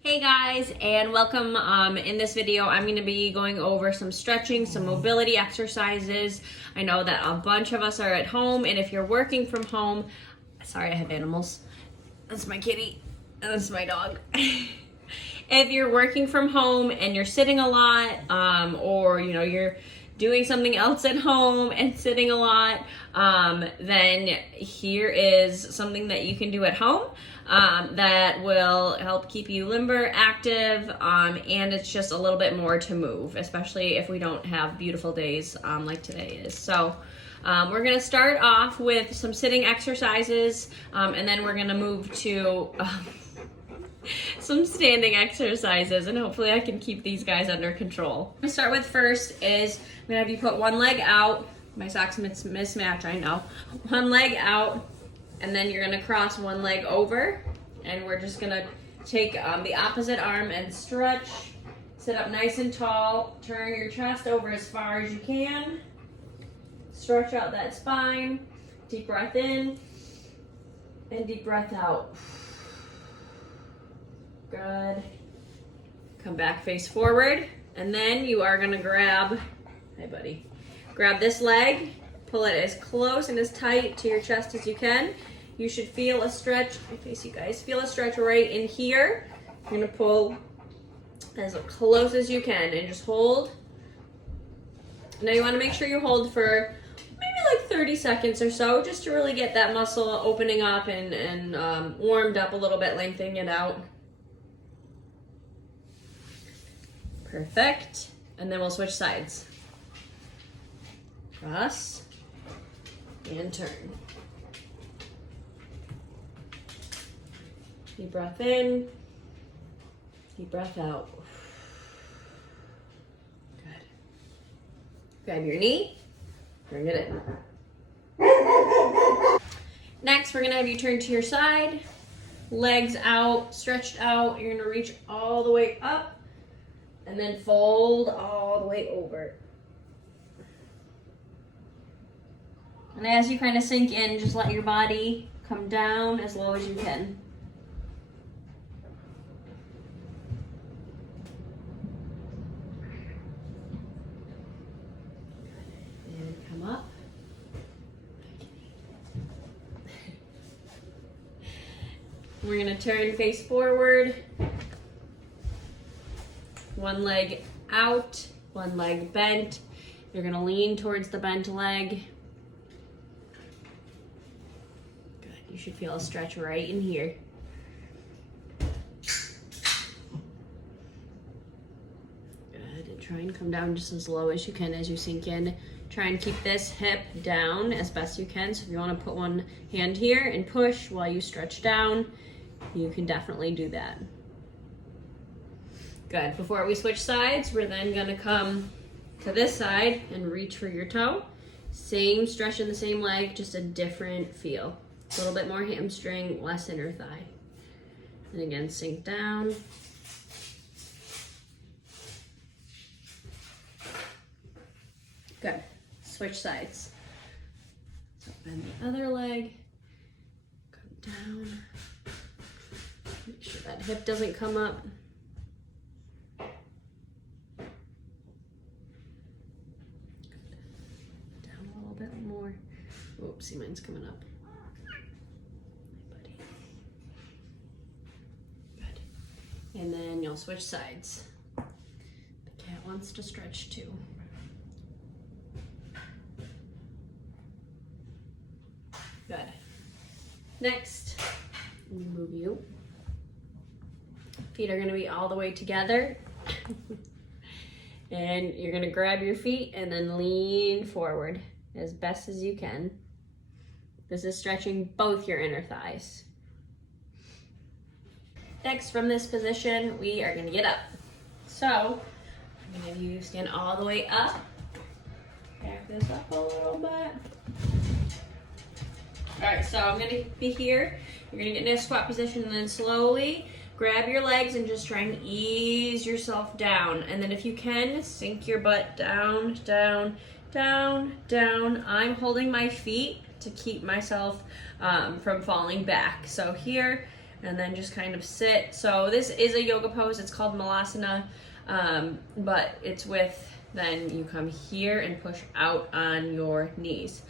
Hey guys, and welcome. In this video, I'm going to be going over some stretching, some mobility exercises. I know that a bunch of us are at home, and if you're working from home, sorry, I have animals. That's my kitty, and that's my dog. If you're working from home and you're sitting a lot, or you're doing something else at home and sitting a lot, then here is something that you can do at home that will help keep you limber, active, and it's just a little bit more to move, especially if we don't have beautiful days like today is. So we're going to start off with some sitting exercises, and then we're going to move to some standing exercises, and hopefully I can keep these guys under control. What we start with first is I'm gonna have you put one leg out. My socks mismatch, I know. One leg out, and then you're gonna cross one leg over, and we're just gonna take the opposite arm and stretch. Sit up nice and tall. Turn your chest over as far as you can. Stretch out that spine. Deep breath in, and deep breath out. Good. Come back face forward, and then you are gonna grab, hey buddy, grab this leg, pull it as close and as tight to your chest as you can. You should feel a stretch, I face you guys, feel a stretch right in here. You're gonna pull as close as you can and just hold. Now you wanna make sure you hold for maybe like 30 seconds or so, just to really get that muscle opening up and warmed up a little bit, lengthening it out. Perfect. And then we'll switch sides. Cross and turn. Deep breath in, deep breath out. Good. Grab your knee, bring it in. Next, we're gonna have you turn to your side, legs out, stretched out. You're gonna reach all the way up, and then fold all the way over. And as you kind of sink in, just let your body come down as low as you can. And come up. We're gonna turn face forward. One leg out, one leg bent. You're gonna lean towards the bent leg. Good, you should feel a stretch right in here. Good, and try and come down just as low as you can as you sink in. Try and keep this hip down as best you can. So if you wanna put one hand here and push while you stretch down, you can definitely do that. Good. Before we switch sides, we're then gonna come to this side and reach for your toe. Same stretch in the same leg, just a different feel. A little bit more hamstring, less inner thigh. And again, sink down. Good. Switch sides. So bend the other leg, come down. Make sure that hip doesn't come up. More. Oopsie, mine's coming up. Buddy. Good. And then you'll switch sides. The cat wants to stretch too. Good. Next, move you. Feet are going to be all the way together. And you're going to grab your feet and then lean forward as best as you can. This is stretching both your inner thighs. Next, from this position, we are gonna get up. So, I'm gonna have you stand all the way up. Back this up a little bit. All right, so I'm gonna be here. You're gonna get in a squat position and then slowly grab your legs and just try and ease yourself down. And then if you can, sink your butt down, down, down, down. I'm holding my feet to keep myself from falling back. So here, and then just kind of sit. So this is a yoga pose. It's called Malasana, but it's with, then you come here and push out on your knees.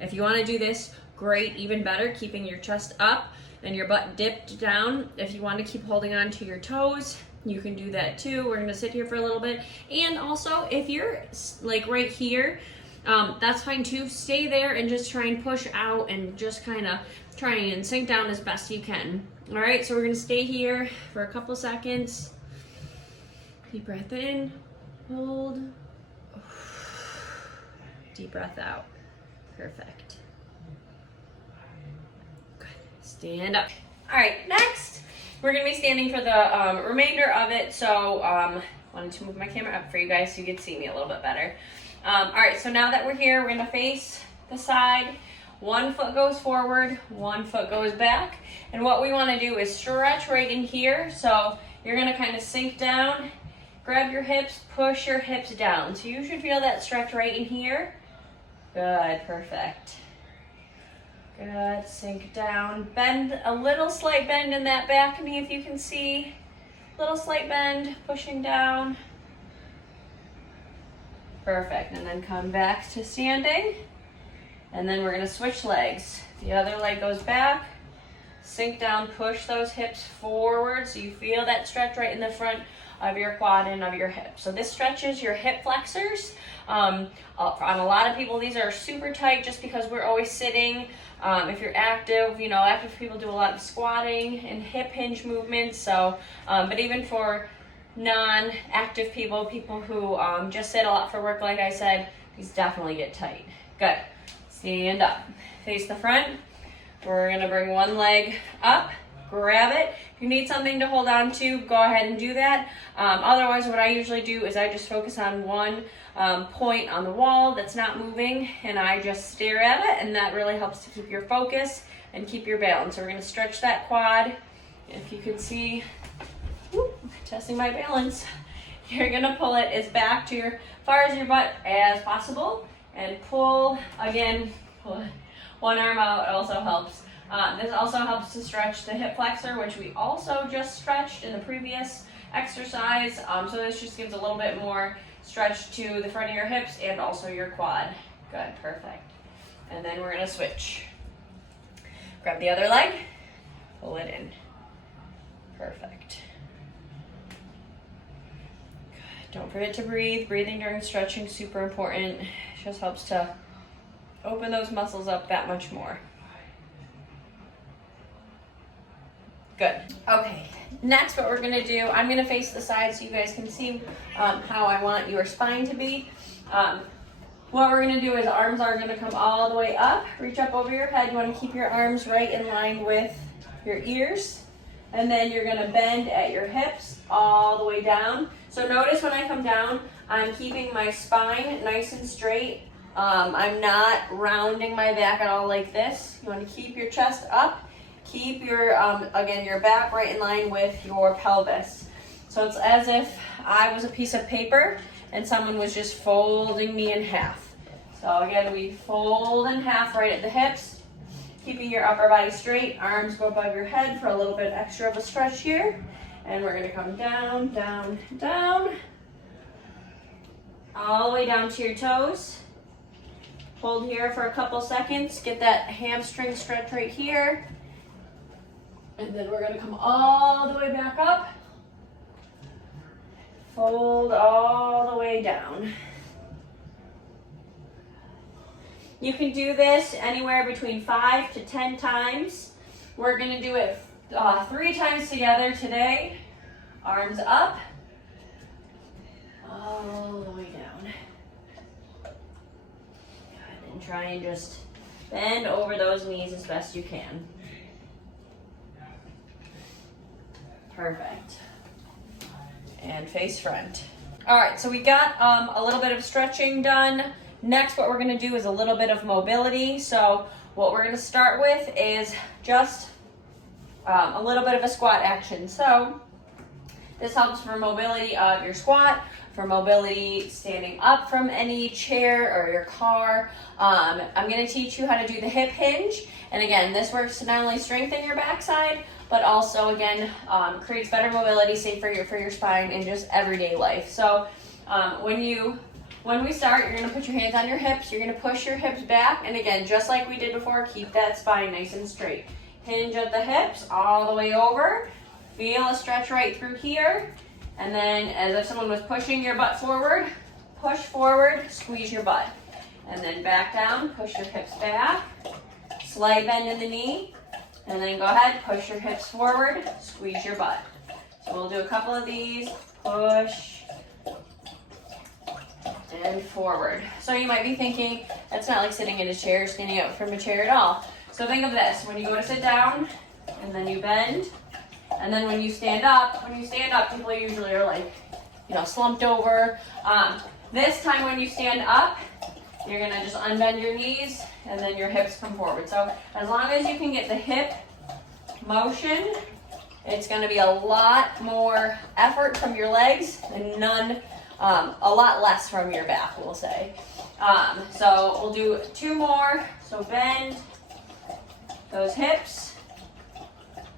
If you want to do this, great, even better, keeping your chest up and your butt dipped down. If you want to keep holding on to your toes, you can do that too. We're gonna sit here for a little bit. And also, if you're like right here, that's fine too. Stay there and just try and push out and just kind of try and sink down as best you can. All right, so we're gonna stay here for a couple seconds. Deep breath in, hold. Deep breath out. Perfect. Good. Stand up. All right, next, we're gonna be standing for the remainder of it. So, wanted to move my camera up for you guys so you could see me a little bit better. All right, so now that we're here, we're gonna face the side. One foot goes forward, one foot goes back. And what we wanna do is stretch right in here. So you're gonna kind of sink down, grab your hips, push your hips down. So you should feel that stretch right in here. Good, perfect. Good, sink down. Bend, a little slight bend in that back knee if you can see. Little slight bend, pushing down. Perfect, and then come back to standing. And then we're gonna switch legs. The other leg goes back, sink down, push those hips forward so you feel that stretch right in the front of your quad and of your hip. So this stretches your hip flexors. On a lot of people, these are super tight just because we're always sitting. If you're active, you know, active people do a lot of squatting and hip hinge movements. So, but even for non-active people, people who just sit a lot for work, like I said, these definitely get tight. Good. Stand up. Face the front. We're gonna bring one leg up, grab it. If you need something to hold on to, go ahead and do that. Otherwise, what I usually do is I just focus on one point on the wall that's not moving, and I just stare at it, and that really helps to keep your focus and keep your balance. So we're gonna stretch that quad. If you can see, testing my balance, you're gonna pull it as back to your, far as your butt as possible, and pull, again, pull one arm out also helps. This also helps to stretch the hip flexor, which we also just stretched in the previous exercise. So this just gives a little bit more stretch to the front of your hips and also your quad. Good, perfect. And then we're gonna switch. Grab the other leg, pull it in. Perfect. Good. Don't forget to breathe. Breathing during stretching is super important. It just helps to open those muscles up that much more. Good. Okay, next what we're gonna do, I'm gonna face the side so you guys can see how I want your spine to be. What we're gonna do is arms are gonna come all the way up, reach up over your head. You wanna keep your arms right in line with your ears. And then you're gonna bend at your hips all the way down. So notice when I come down, I'm keeping my spine nice and straight. I'm not rounding my back at all like this. You wanna keep your chest up. Keep your, again, your back right in line with your pelvis. So it's as if I was a piece of paper and someone was just folding me in half. So again, we fold in half right at the hips, keeping your upper body straight. Arms go above your head for a little bit extra of a stretch here. And we're gonna come down, down, down, all the way down to your toes. Hold here for a couple seconds. Get that hamstring stretch right here. And then we're gonna come all the way back up. Fold all the way down. You can do this anywhere between 5 to 10 times. We're gonna do it 3 times together today. Arms up, all the way down. Good, and try and just bend over those knees as best you can. Perfect. And face front. All right, so we got a little bit of stretching done. Next, what we're gonna do is a little bit of mobility. So what we're gonna start with is just a little bit of a squat action. So this helps for mobility of your squat, for mobility standing up from any chair or your car. I'm gonna teach you how to do the hip hinge. And again, this works to not only strengthen your backside, but also again creates better mobility, safe for your spine and just everyday life. So when we start, you're gonna put your hands on your hips, you're gonna push your hips back, and again, just like we did before, keep that spine nice and straight. Hinge at the hips, all the way over. Feel a stretch right through here. And then as if someone was pushing your butt forward, push forward, squeeze your butt. And then back down, push your hips back. Slight bend in the knee. And then go ahead, push your hips forward, squeeze your butt. So we'll do a couple of these. Push and forward. So you might be thinking, that's not like sitting in a chair, standing up from a chair at all. So think of this, when you go to sit down, and then you bend, and then when you stand up, people usually are like, slumped over. This time when you stand up, you're gonna just unbend your knees, and then your hips come forward. So as long as you can get the hip motion, it's gonna be a lot more effort from your legs, and a lot less from your back, we'll say. So we'll do 2 more. So bend those hips,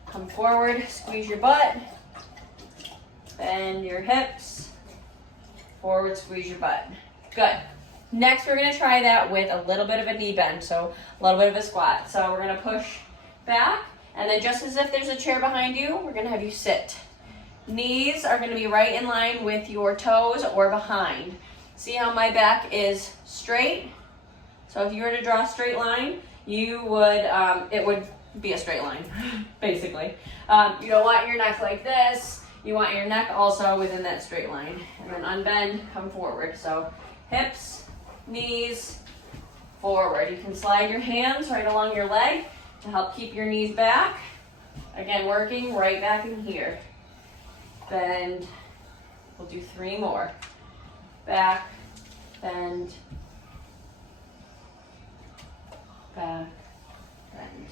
come forward, squeeze your butt, bend your hips, forward, squeeze your butt. Good. Next, we're gonna try that with a little bit of a knee bend, so a little bit of a squat. So we're gonna push back, and then just as if there's a chair behind you, we're gonna have you sit. Knees are gonna be right in line with your toes or behind. See how my back is straight? So if you were to draw a straight line, you would, it would be a straight line, basically. You don't want your neck like this. You want your neck also within that straight line. And then unbend, come forward. So hips, knees, forward. You can slide your hands right along your leg to help keep your knees back. Again, working right back in here. Bend. We'll do 3 more. Back, bend, back, bend.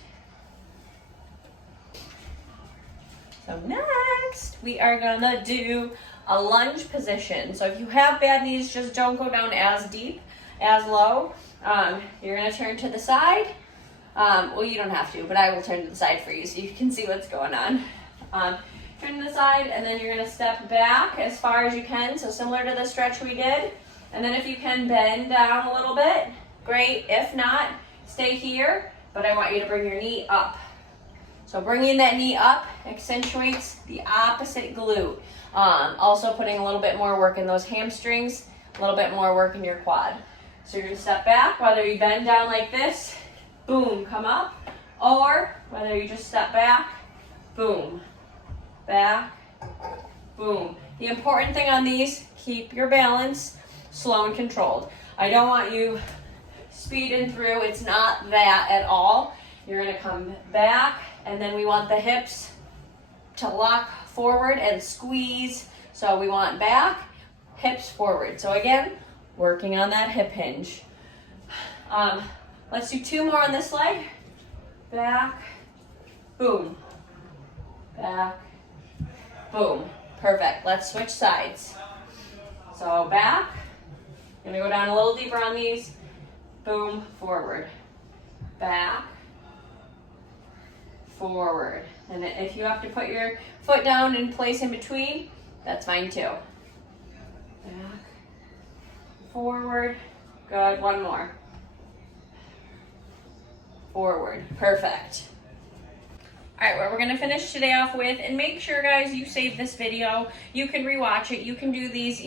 So next, we are gonna do a lunge position. So if you have bad knees, just don't go down as deep, as low. You're gonna turn to the side. Well, you don't have to, but I will turn to the side for you so you can see what's going on. Turn to the side, and then you're gonna step back as far as you can, so similar to the stretch we did. And then if you can bend down a little bit, great. If not, stay here, but I want you to bring your knee up. So bringing that knee up accentuates the opposite glute. Also putting a little bit more work in those hamstrings, a little bit more work in your quad. So you're gonna step back, whether you bend down like this, boom, come up, or whether you just step back, boom, back, boom. The important thing on these, keep your balance slow and controlled. I don't want you speeding through. It's not that at all. You're gonna come back, and then we want the hips to lock forward and squeeze. So we want back, hips forward. So again, working on that hip hinge. Let's do 2 more on this leg. Back, boom, back, boom. Perfect. Let's switch sides. So back, gonna go down a little deeper on these. Boom, forward, back, forward. And if you have to put your foot down in place in between, that's fine too. Back, forward, good, 1 more. Forward, perfect. All right, well, we're gonna finish today off with, and make sure, guys, you save this video. You can rewatch it. You can do these,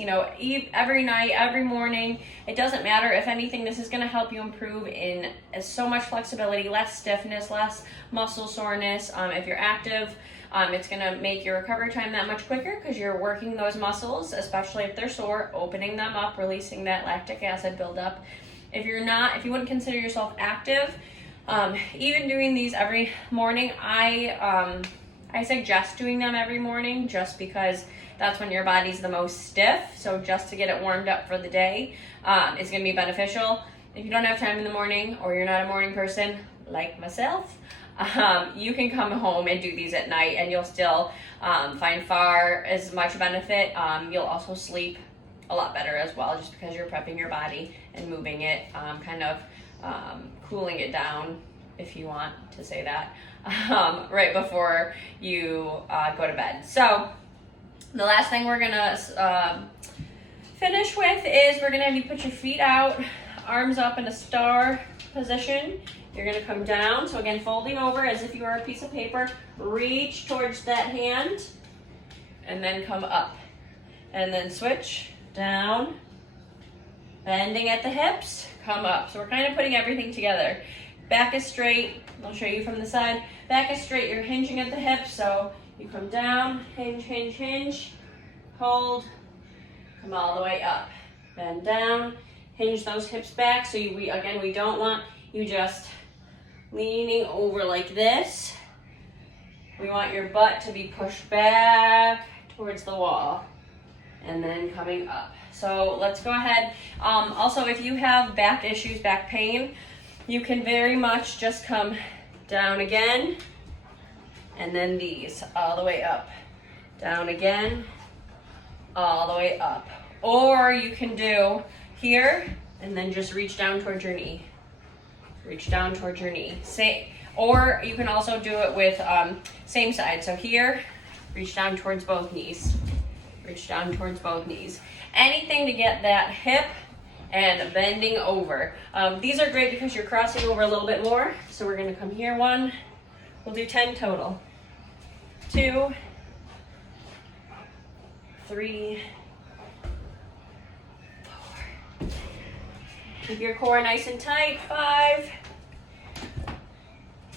every night, every morning. It doesn't matter. If anything, this is gonna help you improve in so much flexibility, less stiffness, less muscle soreness. If you're active, it's gonna make your recovery time that much quicker because you're working those muscles, especially if they're sore, opening them up, releasing that lactic acid buildup. If you're not, if you wouldn't consider yourself active, even doing these every morning, I suggest doing them every morning just because that's when your body's the most stiff. So just to get it warmed up for the day, is going to be beneficial. If you don't have time in the morning, or you're not a morning person like myself, you can come home and do these at night, and you'll still find far as much benefit. You'll also sleep a lot better as well, just because you're prepping your body and moving it, cooling it down if you want to say that, right before you go to bed. So the last thing we're gonna finish with is we're gonna have you put your feet out, arms up in a star position. You're gonna come down, so again, folding over as if you were a piece of paper, reach towards that hand, and then come up. And then switch, down, bending at the hips, come up. So we're kind of putting everything together. Back is straight, I'll show you from the side. Back is straight, you're hinging at the hips, so you come down, hinge, hinge, hinge, hold, come all the way up. Bend down, hinge those hips back, so we don't want you just leaning over like this. We want your butt to be pushed back towards the wall and then coming up. So let's go ahead. Also, if you have back issues, back pain, you can very much just come down again and then these all the way up. Down again, all the way up. Or you can do here and then just reach down towards your knee. Reach down towards your knee. Or you can also do it with same side. So here, reach down towards both knees. Reach down towards both knees. Anything to get that hip and bending over. These are great because you're crossing over a little bit more. So we're gonna come here, 1, we'll do 10 total. 2, 3, 4. Keep your core nice and tight. 5,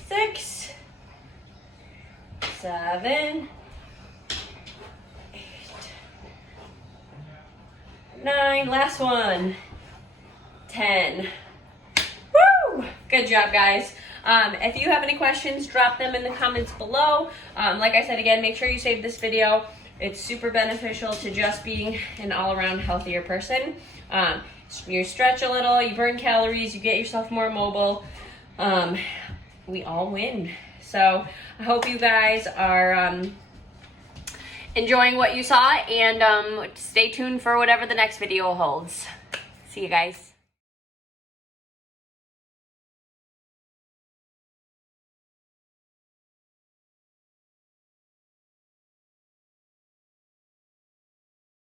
6, 7, 8, 9, last one, 10. Woo! Good job, guys. If you have any questions, drop them in the comments below. Like I said, again, make sure you save this video. It's super beneficial to just being an all-around healthier person. You stretch a little, you burn calories, you get yourself more mobile. We all win. So I hope you guys are enjoying what you saw, and stay tuned for whatever the next video holds. See you guys.